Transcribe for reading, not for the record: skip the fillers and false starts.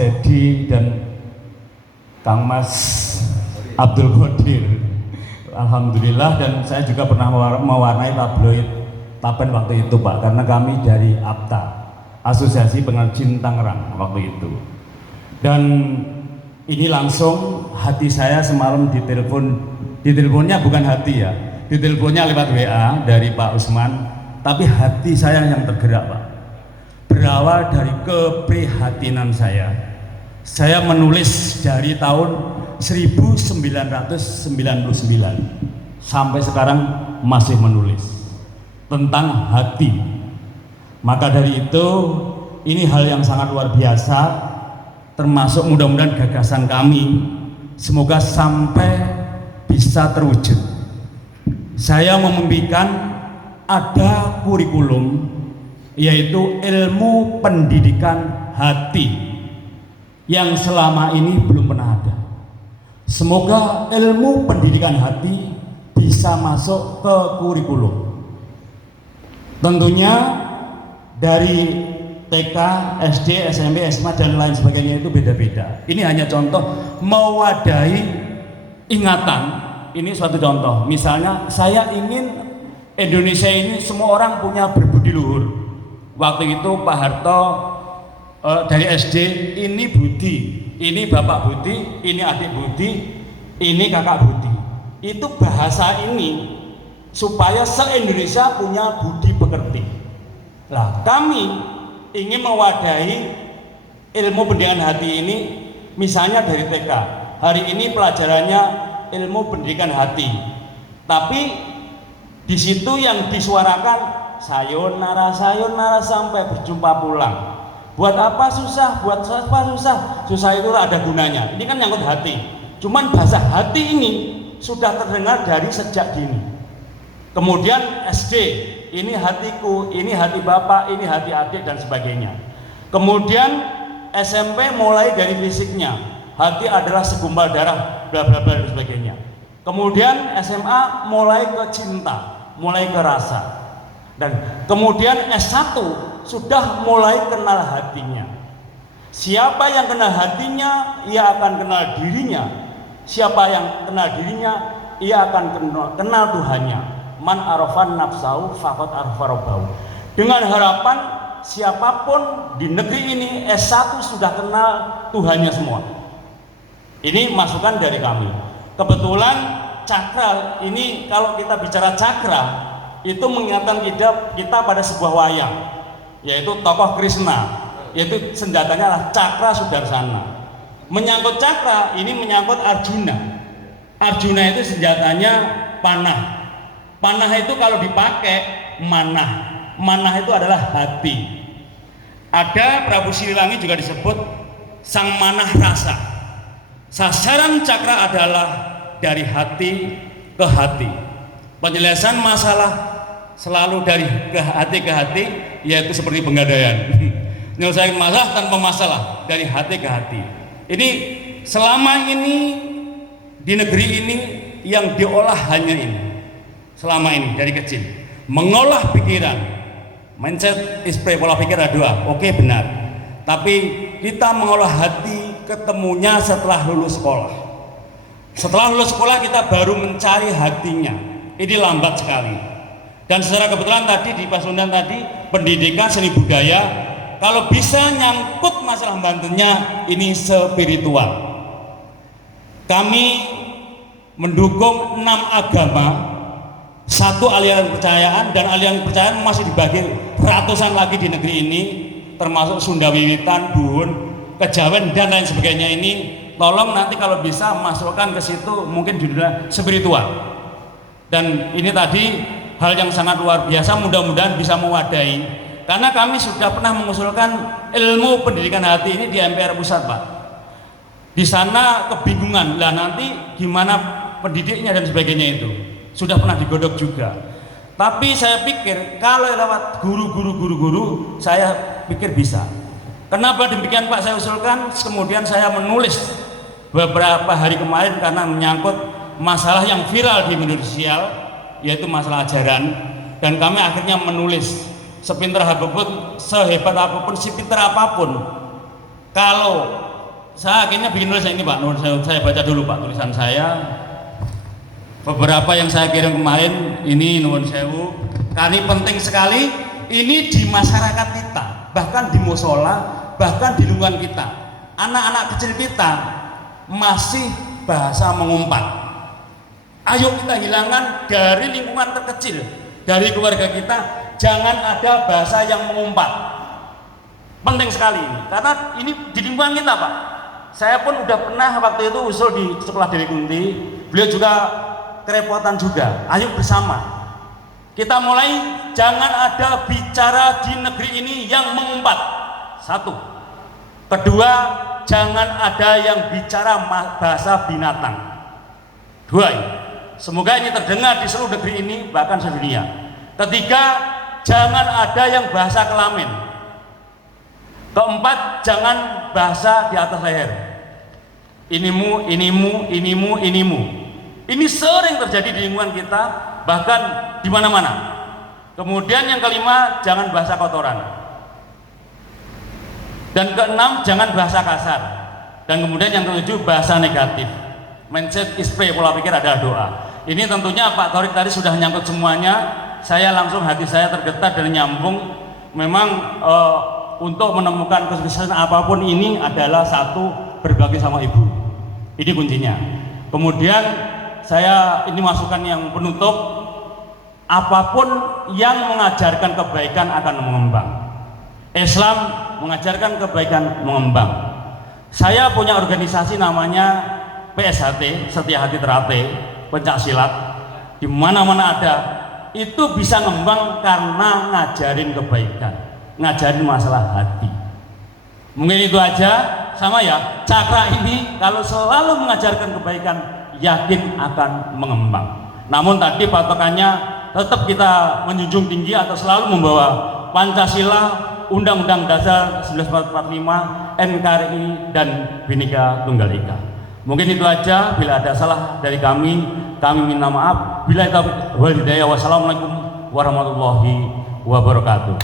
Edi dan Kang Mas Abdul Qadir. Alhamdulillah, dan saya juga pernah mewarnai tabloid Tapen waktu itu Pak, karena kami dari APTA, Asosiasi Pengrajin Tangerang waktu itu. Dan ini langsung hati saya semalam diteleponnya bukan hati ya, diteleponnya lewat WA dari Pak Usman, tapi hati saya yang tergerak Pak. Berawal dari keprihatinan saya menulis dari tahun 1999 sampai sekarang masih menulis tentang hati. Maka dari itu ini hal yang sangat luar biasa, termasuk mudah-mudahan gagasan kami semoga sampai bisa terwujud. Saya memimpikan ada kurikulum yaitu ilmu pendidikan hati yang selama ini belum pernah ada. Semoga ilmu pendidikan hati bisa masuk ke kurikulum. Tentunya dari TK, SD, SMP, SMA dan lain sebagainya itu beda-beda. Ini hanya contoh mewadahi ingatan. Ini suatu contoh. Misalnya saya ingin Indonesia ini semua orang punya berbudi luhur. Waktu itu Pak Harto dari SD, ini Budi, ini Bapak Budi, ini adik Budi, ini kakak Budi. Itu bahasa ini supaya se-Indonesia punya budi pekerti. Nah, kami ingin mewadahi ilmu pendidikan hati ini, misalnya dari TK. Hari ini pelajarannya ilmu pendidikan hati, tapi di situ yang disuarakan sayonara sampai berjumpa pulang. Buat apa susah? Buat apa susah? Susah itu ada gunanya. Ini kan nyangkut hati. Cuman bahasa hati ini sudah terdengar dari sejak dini. Kemudian SD, ini hatiku, ini hati bapak, ini hati adik dan sebagainya. Kemudian SMP mulai dari fisiknya. Hati adalah segumpal darah, bla bla bla dan sebagainya. Kemudian SMA mulai ke cinta, mulai ke rasa. Dan kemudian S1 sudah mulai kenal hatinya. Siapa yang kenal hatinya, ia akan kenal dirinya. Siapa yang kenal dirinya, ia akan kenal Tuhannya. Man arafan nafsahu faqad arafa rabbahu. Dengan harapan siapapun di negeri ini S1 sudah kenal Tuhannya semua. Ini masukan dari kami. Kebetulan cakra ini, kalau kita bicara cakra, itu mengingatkan kita pada sebuah wayang, yaitu tokoh Krishna, yaitu senjatanya adalah cakra sudarsana. Menyangkut cakra ini menyangkut Arjuna. Arjuna itu senjatanya panah. Panah itu kalau dipakai manah. Manah itu adalah hati. Ada Prabu Siliwangi juga disebut sang manah rasa. Sasaran cakra adalah dari hati ke hati. Penjelasan masalah selalu dari hati ke hati, yaitu seperti penggadaian. Menyelesaikan masalah tanpa masalah, dari hati ke hati. Ini selama ini di negeri ini yang diolah hanya ini. Selama ini dari kecil mengolah pikiran, mindset is pola pikir ada dua. Oke, benar. Tapi kita mengolah hati ketemunya setelah lulus sekolah. Setelah lulus sekolah kita baru mencari hatinya. Ini lambat sekali. Dan secara kebetulan tadi di Pasundan tadi pendidikan seni budaya, kalau bisa nyangkut masalah bantennya ini spiritual. Kami mendukung 6 agama, 1 aliran kepercayaan, dan aliran kepercayaan masih dibagi ratusan lagi di negeri ini, termasuk Sunda Wiwitan, Buhun, Kejawen dan lain sebagainya. Ini tolong nanti kalau bisa masukkan ke situ, mungkin judulnya spiritual. Dan ini tadi hal yang sangat luar biasa, mudah-mudahan bisa mewadahi, karena kami sudah pernah mengusulkan ilmu pendidikan hati ini di MPR Pusat Pak. Di sana kebingungan, lah nanti gimana pendidiknya dan sebagainya itu sudah pernah digodok juga. Tapi saya pikir kalau lewat guru, saya pikir bisa. Kenapa demikian Pak saya usulkan? Kemudian saya menulis beberapa hari kemarin karena menyangkut masalah yang viral di media sosial, yaitu masalah ajaran. Dan kami akhirnya menulis sepintar apapun, sehebat apapun, sepintar apapun, Kalau saya akhirnya bikin tulisan ini Pak, saya baca dulu Pak tulisan saya. Beberapa yang saya kirim kemarin ini nuwun sewu, karena penting sekali ini di masyarakat kita, bahkan di musola, bahkan di lingkungan kita. Anak-anak kecil kita masih bahasa mengumpat. Ayo kita hilangkan dari lingkungan terkecil, dari keluarga kita, jangan ada bahasa yang mengumpat. Penting sekali ini, karena ini di lingkungan kita Pak. Saya pun udah pernah waktu itu usul di sekolah Dewi Kunti, beliau juga kerepotan juga. Ayo bersama kita mulai, jangan ada bicara di negeri ini yang mengumpat. Satu. Kedua, jangan ada yang bicara bahasa binatang. Dua ini. Semoga ini terdengar di seluruh negeri ini, bahkan sedunia. Ketiga, jangan ada yang bahasa kelamin. Keempat, jangan bahasa di atas leher. Inimu, inimu, inimu, inimu. Ini sering terjadi di lingkungan kita, bahkan di mana-mana. Kemudian yang kelima, jangan bahasa kotoran. Dan keenam, jangan bahasa kasar. Dan kemudian yang ketujuh, bahasa negatif. Mindset is pray, pola pikir adalah doa. Ini tentunya Pak Thorik tadi sudah nyangkut semuanya. Saya langsung hati saya tergetar dan nyambung. Memang untuk menemukan kesuksesan apapun ini adalah satu, berbagi sama ibu. Ini kuncinya. Kemudian saya ini masukan yang penutup, apapun yang mengajarkan kebaikan akan mengembang. Islam mengajarkan kebaikan mengembang. Saya punya organisasi namanya PSHT, Setia Hati Terate, pencak silat, di mana-mana ada, itu bisa ngembang karena ngajarin kebaikan, ngajarin masalah hati. Mungkin itu aja. Sama ya, cakra ini kalau selalu mengajarkan kebaikan, yakin akan mengembang. Namun tadi patokannya tetap kita menjunjung tinggi atau selalu membawa Pancasila, Undang-Undang Dasar 1945, NKRI, dan Bhinneka Tunggal Ika. Mungkin itu aja. Bila ada salah dari kami minta maaf. Bila itu wal hidayah. Wassalamualaikum warahmatullahi wabarakatuh.